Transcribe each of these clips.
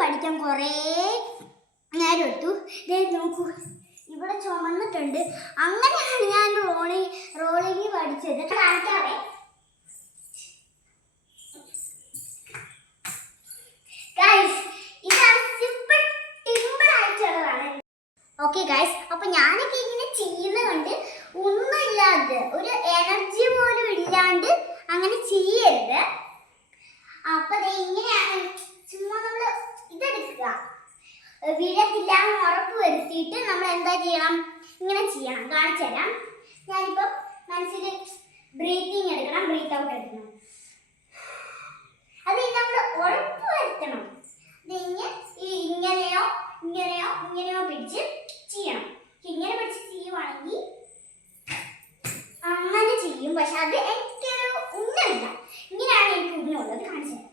പഠിക്കാൻ കുറേ നേരം എടുത്തു. നോക്കൂ, ഇവിടെ ചുമന്നിട്ടുണ്ട്. അങ്ങനെയാണ് ഞാൻ റോളിങ് പഠിച്ചത്. കാണിക്കാവേ. ഇതാണ് സിമ്പിൾ ആയിട്ടുള്ളതാണ്. ഓക്കെ ഗൈസ്, അപ്പൊ ഞാനൊക്കെ ഇങ്ങനെ ചെയ്യുന്ന കണ്ട് ഒന്നുമില്ലാതെ, ഒരു എനർജി പോലും ഇല്ലാണ്ട് അങ്ങനെ ചെയ്യരുത്. അപ്പൊ ഇങ്ങനെയാണ്. ചുമ്മാ നമ്മള് ഇതെടുക്കുക, വീഴത്തില്ലാന്ന് ഉറപ്പ് വരുത്തിയിട്ട് നമ്മൾ എന്താ ചെയ്യണം, ഇങ്ങനെ ചെയ്യണം. കാണിച്ചു തരാം. ഞാനിപ്പം മനസ്സിൽ ബ്രീത്തിങ് എടുക്കണം, ബ്രീത്ത് ഔട്ട് എടുക്കണം. അത് നമ്മൾ ഉറപ്പ് വരുത്തണം. ഇങ്ങനെയോ ഇങ്ങനെയോ ഇങ്ങനെയോ പിടിച്ച് ചെയ്യണം. ഇങ്ങനെ പിടിച്ച് ചെയ്യുവാണെങ്കിൽ അങ്ങനെ ചെയ്യും. പക്ഷെ അത് എനിക്കൊരു ഉന്നമില്ല. ഇങ്ങനെയാണ് എനിക്ക് ഉന്നുള്ളത്. കാണിച്ചു തരാം.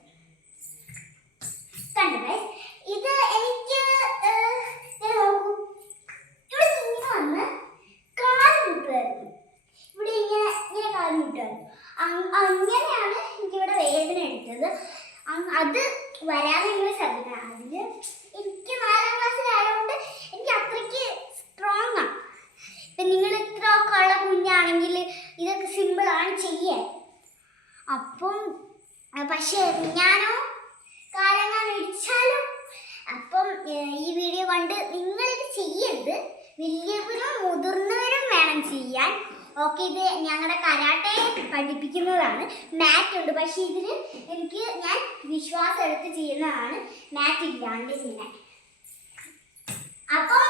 കണ്ടേ, ഇത് എനിക്ക് നോക്കൂ, ഇവിടെ ഇങ്ങനെ വന്ന് കാല് മുട്ടുമായിരുന്നു. ഇവിടെ ഇങ്ങനെ കാല് മുട്ടുമായിരുന്നു. അങ്ങനെയാണ് എനിക്കിവിടെ വേദന എടുത്തത്. അത് വരാതെ നിങ്ങൾ ശ്രദ്ധിക്കണം. അതിൽ എനിക്ക് 4ാം ക്ലാസ്സിലായതുകൊണ്ട് എനിക്ക് അത്രയ്ക്ക് സ്ട്രോങ് ആണ്. ഇപ്പം നിങ്ങൾ ഇത്ര ഒക്കെ ഉള്ള കുഞ്ഞാണെങ്കിൽ ഇതൊക്കെ സിമ്പിളാണ് ചെയ്യാൻ. അപ്പം പക്ഷേ ഞാനോ കാലങ്ങാനും ഇടിച്ചാലും. അപ്പം ഈ വീഡിയോ കണ്ട് നിങ്ങളിത് ചെയ്യരുത്. വലിയവരും മുതിർന്നവരും വേണം ചെയ്യാൻ. ഓക്കെ, ഇത് ഞങ്ങളുടെ കരാട്ടെ പഠിപ്പിക്കുന്നതാണ്. മാറ്റ് ഉണ്ട്, പക്ഷെ ഇതിൽ ഞാൻ വിശ്വാസം എടുത്ത് ചെയ്യുന്നതാണ്, മാറ്റ് ഇല്ലാണ്ട് ചെയ്യാൻ. അപ്പം